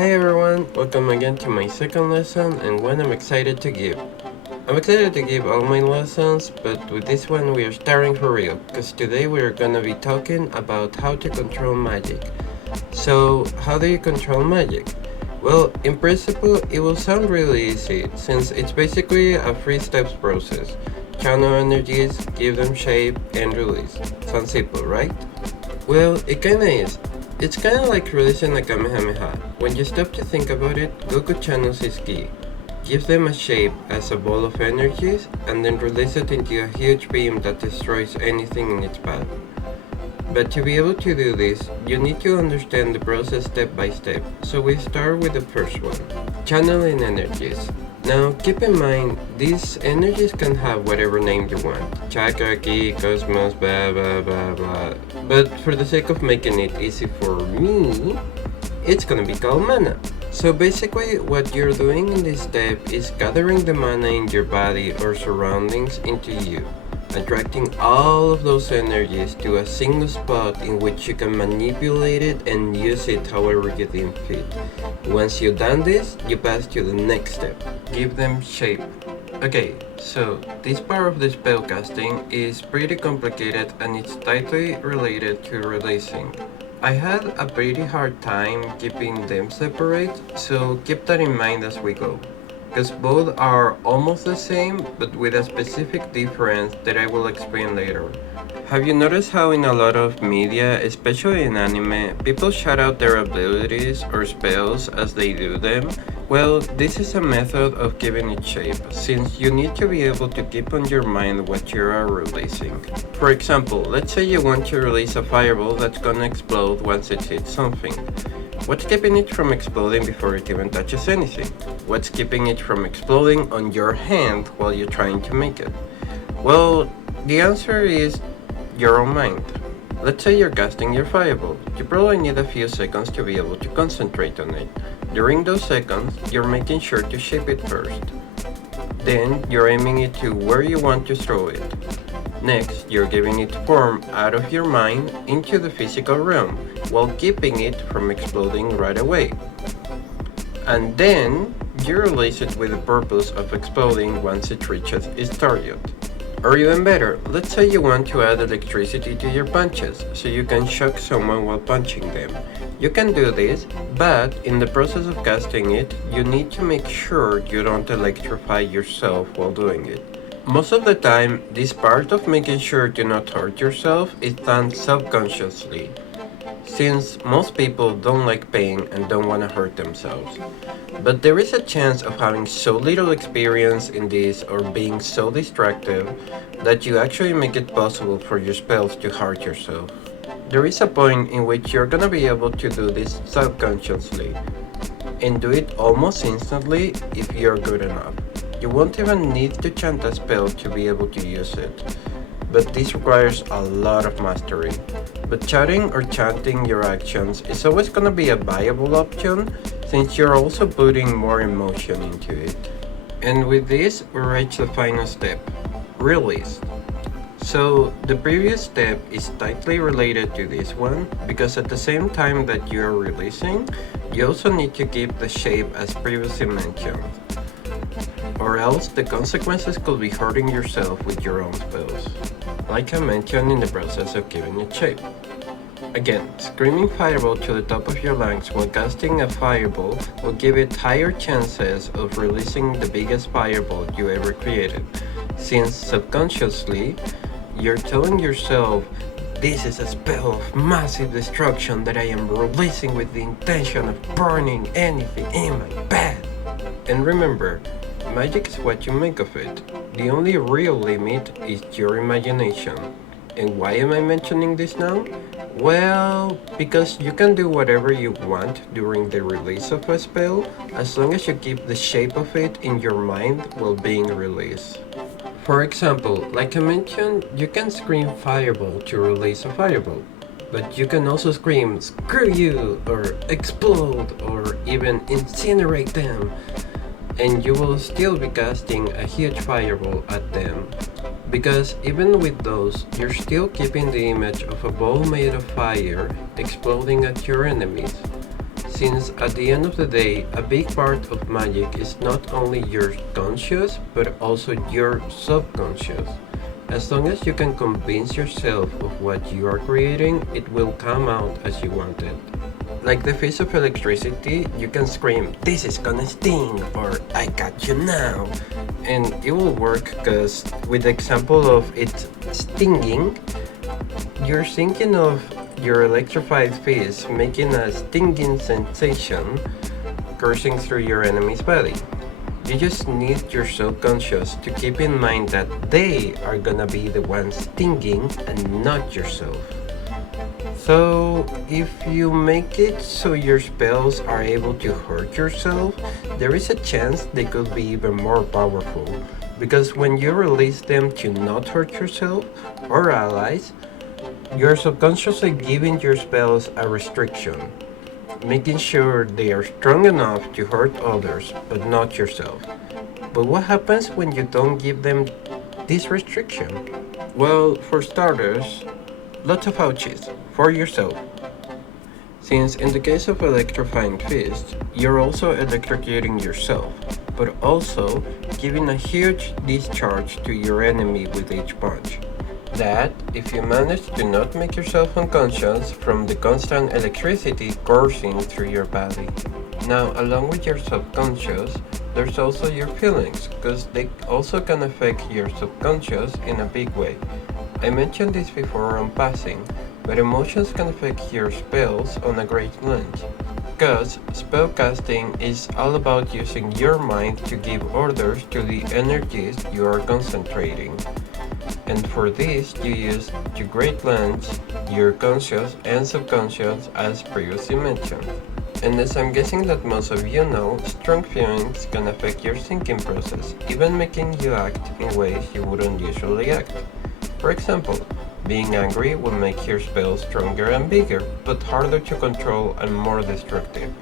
Hi everyone, welcome again to my second lesson and one I'm excited to give. I'm excited to give all my lessons, but with this one we are starting for real, because today we are gonna be talking about how to control magic. So, how do you control magic? Well, in principle, it will sound really easy, since it's basically a 3 steps process. Channel energies, give them shape, and release. Sounds simple, right? Well, it kinda is. It's kinda like releasing a Kamehameha. When you stop to think about it, Goku channels is key. Give them a shape as a ball of energies, and then release it into a huge beam that destroys anything in its path. But to be able to do this, you need to understand the process step by step, so we start with the first one. Channeling energies. Now, keep in mind, these energies can have whatever name you want. Chakra, ki, cosmos, blah blah blah blah. But for the sake of making it easy for me, it's gonna be called mana. So basically, what you're doing in this step is gathering the mana in your body or surroundings into you, attracting all of those energies to a single spot in which you can manipulate it and use it however you deem fit. Once you've done this, you pass to the next step. Give them shape. Okay, so this part of the spellcasting is pretty complicated and it's tightly related to releasing. I had a pretty hard time keeping them separate, so keep that in mind as we go, because both are almost the same but with a specific difference that I will explain later. Have you noticed how in a lot of media, especially in anime, people shout out their abilities or spells as they do them? Well, this is a method of giving it shape, since you need to be able to keep on your mind what you are releasing. For example, let's say you want to release a fireball that's gonna explode once it hits something. What's keeping it from exploding before it even touches anything? What's keeping it from exploding on your hand while you're trying to make it? Well, the answer is your own mind. Let's say you're casting your fireball. You probably need a few seconds to be able to concentrate on it. During those seconds, you're making sure to shape it first. Then, you're aiming it to where you want to throw it. Next, you're giving it form out of your mind into the physical realm, while keeping it from exploding right away. And then, you release it with the purpose of exploding once it reaches its target. Or even better, let's say you want to add electricity to your punches, so you can shock someone while punching them. You can do this, but in the process of casting it, you need to make sure you don't electrify yourself while doing it. Most of the time, this part of making sure to not hurt yourself is done subconsciously, since most people don't like pain and don't want to hurt themselves. But there is a chance of having so little experience in this or being so distracted that you actually make it possible for your spells to hurt yourself. There is a point in which you're gonna be able to do this subconsciously, and do it almost instantly if you're good enough. You won't even need to chant a spell to be able to use it, but this requires a lot of mastery. But chatting or chanting your actions is always gonna be a viable option, since you're also putting more emotion into it. And with this, we reach the final step, release. So the previous step is tightly related to this one, because at the same time that you are releasing, you also need to keep the shape as previously mentioned, or else the consequences could be hurting yourself with your own spells, like I mentioned in the process of giving it shape. Again, screaming fireball to the top of your lungs while casting a fireball will give it higher chances of releasing the biggest fireball you ever created, since subconsciously, you're telling yourself, this is a spell of massive destruction that I am releasing with the intention of burning anything in my path. And remember, magic is what you make of it. The only real limit is your imagination. And why am I mentioning this now? Well, because you can do whatever you want during the release of a spell, as long as you keep the shape of it in your mind while being released. For example, like I mentioned, you can scream fireball to release a fireball, but you can also scream screw you, or explode, or even incinerate them, and you will still be casting a huge fireball at them. Because even with those, you're still keeping the image of a ball made of fire exploding at your enemies. since at the end of the day, a big part of magic is not only your conscious, but also your subconscious. As long as you can convince yourself of what you are creating, it will come out as you want it. Like the fizz of electricity, you can scream, "This is gonna sting," or "I got you now." And it will work because, with the example of it stinging, you're thinking of your electrified fizz making a stinging sensation coursing through your enemy's body. You just need your subconscious to keep in mind that they are gonna be the ones stinging and not yourself. So, if you make it so your spells are able to hurt yourself, there is a chance they could be even more powerful. Because when you release them to not hurt yourself or allies, you're subconsciously giving your spells a restriction, making sure they are strong enough to hurt others, but not yourself. But what happens when you don't give them this restriction? Well, for starters, lots of ouchies for yourself. Since in the case of electrifying fist, you're also electrocuting yourself, but also giving a huge discharge to your enemy with each punch. That, if you manage to not make yourself unconscious from the constant electricity coursing through your body. Now, along with your subconscious, there's also your feelings, because they also can affect your subconscious in a big way. I mentioned this before on passing, but emotions can affect your spells on a great length. Because spellcasting is all about using your mind to give orders to the energies you are concentrating. And for this, you use to great lengths your conscious and subconscious as previously mentioned. And as I'm guessing that most of you know, strong feelings can affect your thinking process, even making you act in ways you wouldn't usually act. For example, being angry will make your spells stronger and bigger, but harder to control and more destructive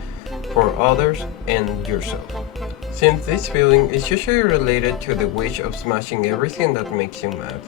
for others and yourself. Since this feeling is usually related to the wish of smashing everything that makes you mad.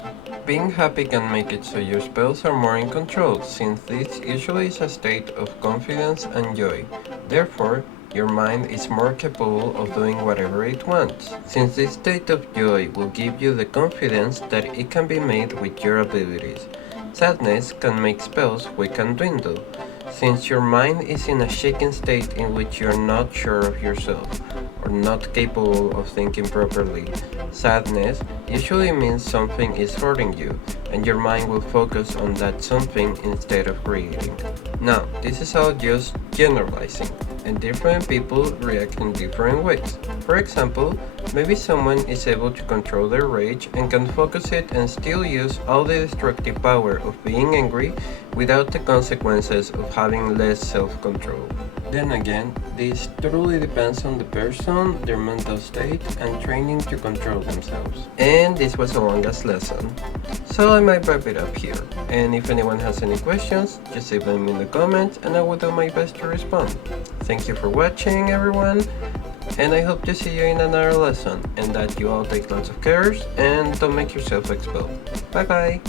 Being happy can make it so your spells are more in control, since this usually is a state of confidence and joy. Therefore, your mind is more capable of doing whatever it wants, since this state of joy will give you the confidence that it can be made with your abilities. Sadness can make spells weak and dwindle, since your mind is in a shaken state in which you're not sure of yourself, or not capable of thinking properly. Sadness usually means something is hurting you, and your mind will focus on that something instead of creating. Now, this is all just generalizing, and different people react in different ways. For example, maybe someone is able to control their rage and can focus it and still use all the destructive power of being angry without the consequences of having less self-control. Then again, this totally depends on the person, their mental state, and training to control themselves. And this was a long-ass lesson, so I might wrap it up here. And if anyone has any questions, just leave them in the comments and I will do my best to respond. Thank you for watching, everyone, and I hope to see you in another lesson, and that you all take lots of cares and don't make yourself expelled. Bye bye!